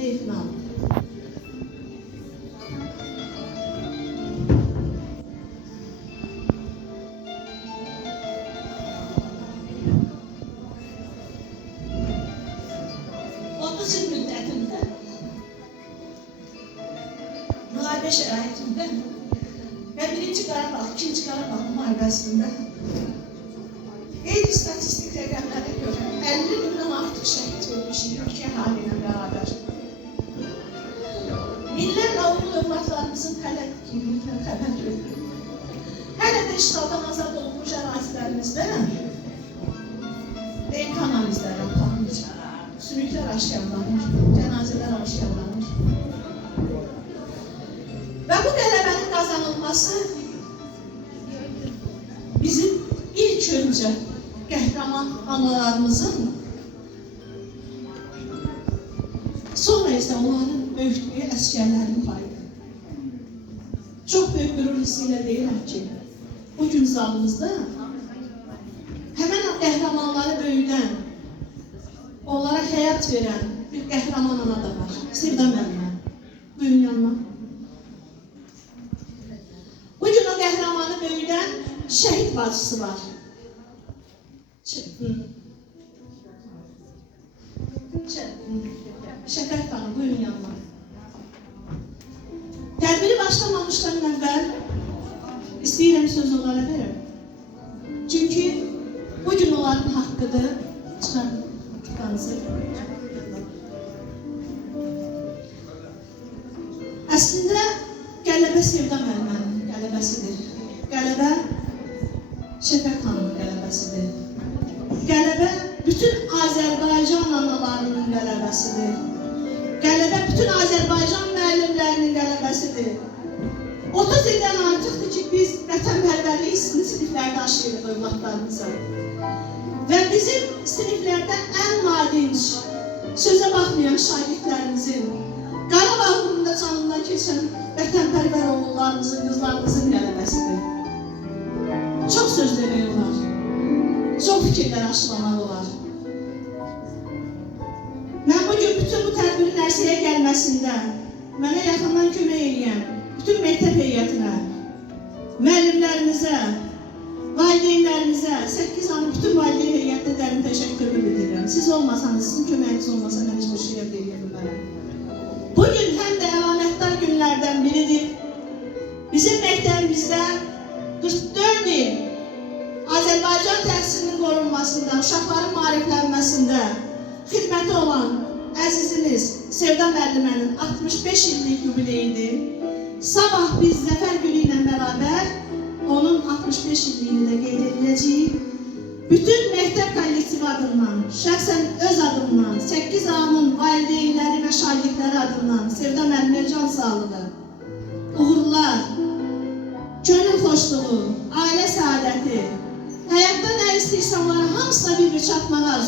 Eyfin alın. Yıl müddətində müharibə şəraitində və birinci Qarabağ, ikinci Qarabağ müharibəsində qeyri statistik rəqəmlərə görə 50 mindən artıq şəhid olmuşuq ölkə halinə bərabər. Minlərlə oğul övladlarımızın tələb kimliklə xəbər verir. Hələ də işğaldan azad olunmuş ərazilərimizdə DNK analizləri aparılır. Sümüklər aşkarlanır, cənazələr aşkarlanır. Və bu qələbənin qazanılması bizim ilk öncə qəhrəman analarımızın, sonra isə onların böyütdüyü əskərlərin payıdır. Çox böyük qürur hissi ilə deyirəm ki, bu gün zalımızda həmən qəhrəmanları böyüdən, onlara həyat verən bir qəhrəman ana da var. Sevda müəllimə, buyurun yanıma. Bugün o qəhrəmanı böyüdən şəhid bacısı var. Şəfət xanım, buyurun yanıma. Tədbiri başlamamışdan əvvəl istəyirəm söz onlara verim. Çünki bugün onların haqqıdır. Çıxarım. Əslində qələbə Sevda müəllimənin qələbəsidir. Qələbə Şəfət xanımın qələbəsidir. Qələbə bütün Azərbaycan analarının qələbəsidir. Qələbə bütün Azərbaycan müəllimlərinin qələbəsidir. 30 ildən artıqdır ki, biz vətənpərvərlik siniflərdə aşırıq övladlarımıza. Və bizim siniflərdən ən nadinc, sözə baxmayan şagirdlərimizin, Qarabağ uğrunda canından keçən vətənpərvər oğullarımızın, qızlarımızın qələbəsidir. Çox söz demək olar, çox fikirlər aşılamaq olar. Mən bugün bütün bu tədbirin ərsəyə gəlməsində mənə yaxından kömək edən bütün məktəb heyətinə, müəllimlərimizə, valideynlərimizə, 8 anı bütün valideyn heyətdə dərin təşəkkürümü bildirirəm. Siz olmasanız, sizin köməyiniz olmasa mən heç bir şey əldə edə bilmərəm. Bugün həm də əlamətdar günlərdən biridir. Bizim məktəbimizdə 44 il Azərbaycan təhsilinin qorunmasında, uşaqların maariflənməsində xidməti olan əzizimiz Sevda müəllimənin 65 illik yubileyidir. Sabah biz Zəfər günü ilə bərabər onun 65 illiyini də qeyd ediləcəyik. Bütün məktəb kollektivi adından, şəxsən öz adımdan, 8 A-nın valideynləri və şagirdləri adından Sevda müəllimə can sağlığı, uğurlar, könül xoşluğu, ailə səadəti, həyatda nə istəyirsə onlara hamısına bir çatmağa